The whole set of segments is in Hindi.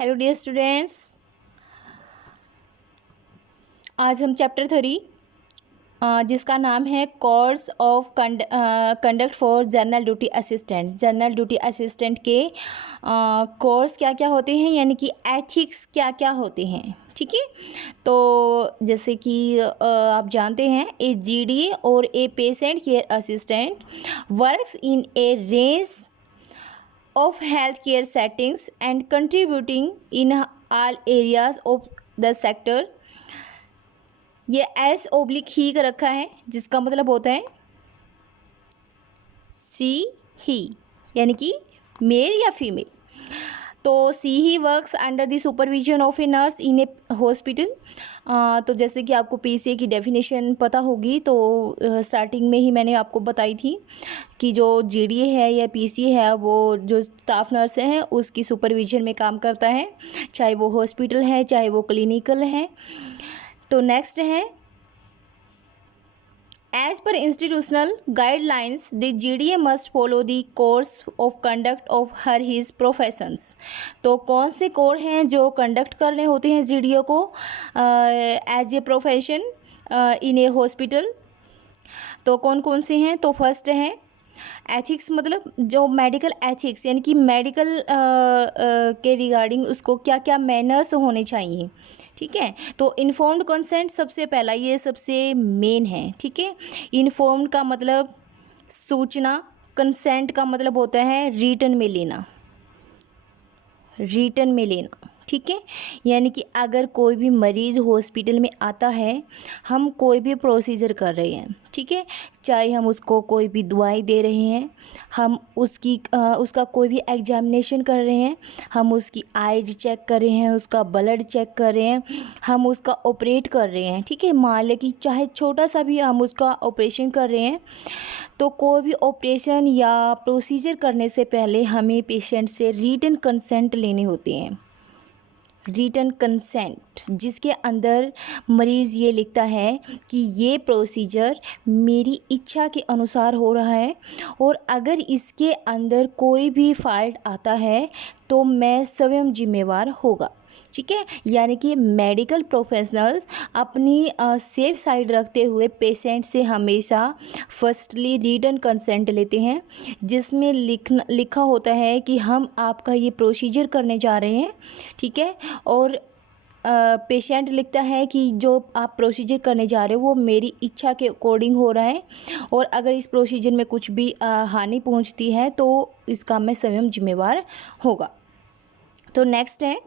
हेलो डियर स्टूडेंट्स, आज हम चैप्टर 3 जिसका नाम है course of conduct for general duty assistant. General duty assistant के कोर्स क्या क्या होते हैं, यानी कि एथिक्स क्या क्या होते हैं। ठीक है, तो जैसे कि आप जानते हैं, ए जीडीए और a patient care assistant works in A range of healthcare settings and contributing in all areas of the sector। ये एस ओब्लिक ही का रखा है, जिसका मतलब होता है सी ही, यानी कि मेल या फीमेल। तो see he works under the supervision of a nurse in a hospital. तो जैसे कि आपको पीसीए की डेफिनेशन पता होगी, तो स्टार्टिंग में ही मैंने आपको बताई थी कि जो जीडीए है या पीसीए है, वो जो स्टाफ नर्स है उसकी सुपरविजन में काम करता है, चाहे वो हॉस्पिटल है चाहे वो क्लिनिकल है। तो नेक्स्ट है, as per institutional guidelines the GDA must follow the course of conduct of her his professions. तो कौन से कोर हैं जो कंडक्ट करने होते हैं जीडीए को as a profession in a hospital. तो कौन कौन से हैं? तो फर्स्ट है एथिक्स, मतलब जो मेडिकल एथिक्स, यानी कि मेडिकल के रिगार्डिंग उसको क्या क्या मैनर्स होने चाहिए। ठीक है, तो इन्फॉर्म्ड कंसेंट सबसे पहला, ये सबसे मेन है। ठीक है, इन्फॉर्म्ड का मतलब सूचना, कंसेंट का मतलब होता है रिटन में लेना, रिटन में लेना। ठीक है, यानी कि अगर कोई भी मरीज़ हॉस्पिटल में आता है, हम कोई भी प्रोसीजर कर रहे हैं, ठीक है, चाहे हम उसको कोई भी दवाई दे रहे हैं, हम उसका कोई भी एग्जामिनेशन कर रहे हैं, हम उसकी आइज चेक कर रहे हैं, उसका ब्लड चेक कर रहे हैं, हम उसका ऑपरेट कर रहे हैं। ठीक है, मान लें कि चाहे छोटा सा भी हम उसका ऑपरेशन कर रहे हैं, तो कोई भी ऑपरेशन या प्रोसीजर करने से पहले हमें पेशेंट से रिटन कंसेंट लेने होते हैं। रिटन कंसेंट, जिसके अंदर मरीज़ ये लिखता है कि ये प्रोसीजर मेरी इच्छा के अनुसार हो रहा है, और अगर इसके अंदर कोई भी फॉल्ट आता है तो मैं स्वयं जिम्मेवार होगा। ठीक है, यानी कि मेडिकल प्रोफेशनल्स अपनी सेफ साइड रखते हुए पेशेंट से हमेशा फर्स्टली रिटन कंसेंट लेते हैं, जिसमें लिखा होता है कि हम आपका ये प्रोसीजर करने जा रहे हैं। ठीक है, और पेशेंट लिखता है कि जो आप प्रोसीजर करने जा रहे हो वो मेरी इच्छा के अकॉर्डिंग हो रहा है, और अगर इस प्रोसीजर में कुछ भी हानि पहुंचती है तो इसका मैं स्वयं जिम्मेवार होगा। तो नेक्स्ट है,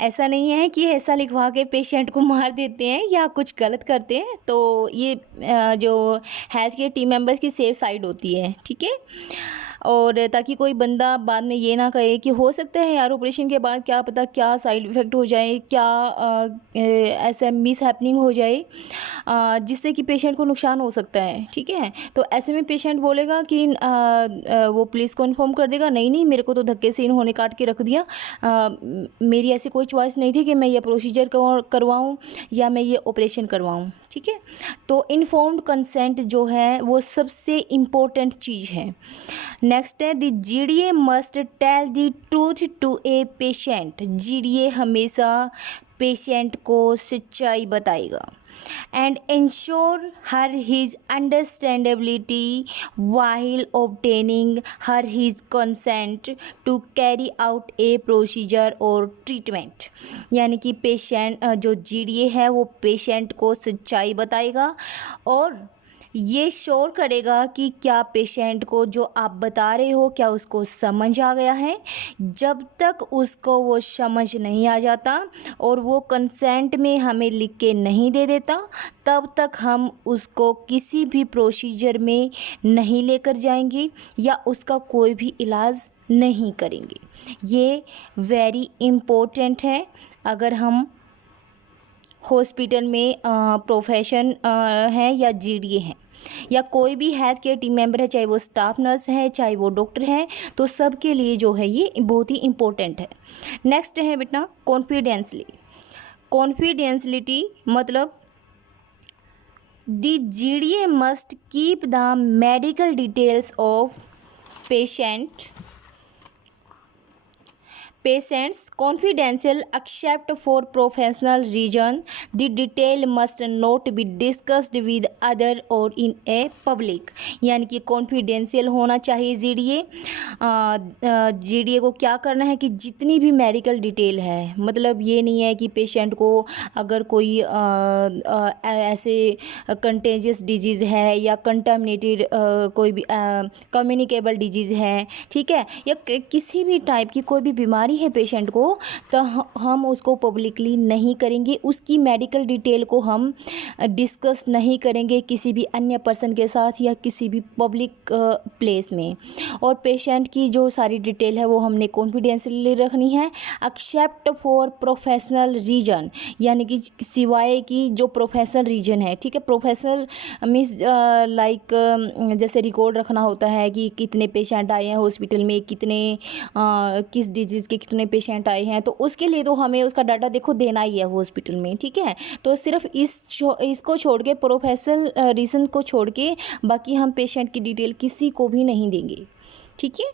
ऐसा नहीं है कि ऐसा लिखवा के पेशेंट को मार देते हैं या कुछ गलत करते हैं, तो ये जो हेल्थ केयर टीम मेंबर्स की सेफ साइड होती है। ठीक है, और ताकि कोई बंदा बाद में ये ना कहे कि हो सकता है यार ऑपरेशन के बाद क्या पता क्या साइड इफ़ेक्ट हो जाए, क्या ऐसा मिस हैपनिंग हो जाए जिससे कि पेशेंट को नुकसान हो सकता है। ठीक है, तो ऐसे में पेशेंट बोलेगा कि वो पुलिस को इन्फॉर्म कर देगा, नहीं नहीं मेरे को तो धक्के से इन्होंने काट के रख दिया, मेरी ऐसी कोई चॉइस नहीं थी कि मैं ये प्रोसीजर करवाऊँ या मैं ये ऑपरेशन करवाऊँ। ठीक है, तो इन्फॉर्म्ड कंसेंट जो है वो सबसे इम्पोर्टेंट चीज़ है। नेक्स्ट है, the GDA must tell the truth to a patient. GDA हमेशा पेशेंट को सच्चाई बताएगा and ensure her his understandability while obtaining her his consent to carry out a procedure और ट्रीटमेंट। यानी कि पेशेंट जो जीडीए है वो पेशेंट को सच्चाई बताएगा और ये श्योर करेगा कि क्या पेशेंट को जो आप बता रहे हो क्या उसको समझ आ गया है। जब तक उसको वो समझ नहीं आ जाता और वो कंसेंट में हमें लिख के नहीं दे देता, तब तक हम उसको किसी भी प्रोसीजर में नहीं लेकर जाएंगे या उसका कोई भी इलाज नहीं करेंगे। ये वेरी इम्पोर्टेंट है। अगर हम हॉस्पिटल में प्रोफेशन है या जीडीए है या कोई भी हेल्थ केयर टीम मेंबर है, चाहे वो स्टाफ नर्स है चाहे वो डॉक्टर है, तो सबके लिए जो है ये बहुत ही इम्पोर्टेंट है। नेक्स्ट है बेटा कॉन्फिडेंसली। कॉन्फिडेंसलिटी मतलब the GDA must keep the medical details of patient Patients confidential except for professional reason. The detail must not be discussed with other or in a public. यानी कि कॉन्फिडेंशियल होना चाहिए जीडीए। जीडीए को क्या करना है कि जितनी भी मेडिकल डिटेल है, मतलब ये नहीं है कि पेशेंट को अगर कोई ऐसे कंटेजियस डिजीज़ है या कंटामिनेटेड कोई भी कम्युनिकेबल डिजीज़ है, ठीक है, या किसी भी टाइप की कोई भी बीमारी है पेशेंट को, तो हम उसको पब्लिकली नहीं करेंगे, उसकी मेडिकल डिटेल को हम डिस्कस नहीं करेंगे किसी भी अन्य पर्सन के साथ या किसी भी पब्लिक प्लेस में। और पेशेंट की जो सारी डिटेल है वो हमने कॉन्फिडेंशियली रखनी है, एक्सेप्ट फॉर प्रोफेशनल रीजन, यानी कि सिवाय की जो प्रोफेशनल रीजन है, ठीक है। प्रोफेशनल मीन्स लाइक जैसे रिकॉर्ड रखना होता है कि कितने पेशेंट आए हैं हॉस्पिटल में, कितने किस डिजीज़ के कितने पेशेंट आए हैं, तो उसके लिए तो हमें उसका डाटा देखो देना ही है हॉस्पिटल में, ठीक है। तो सिर्फ इसको छोड़ के, प्रोफेशनल रीज़न को छोड़ के, बाकी हम पेशेंट की डिटेल किसी को भी नहीं देंगे, ठीक है।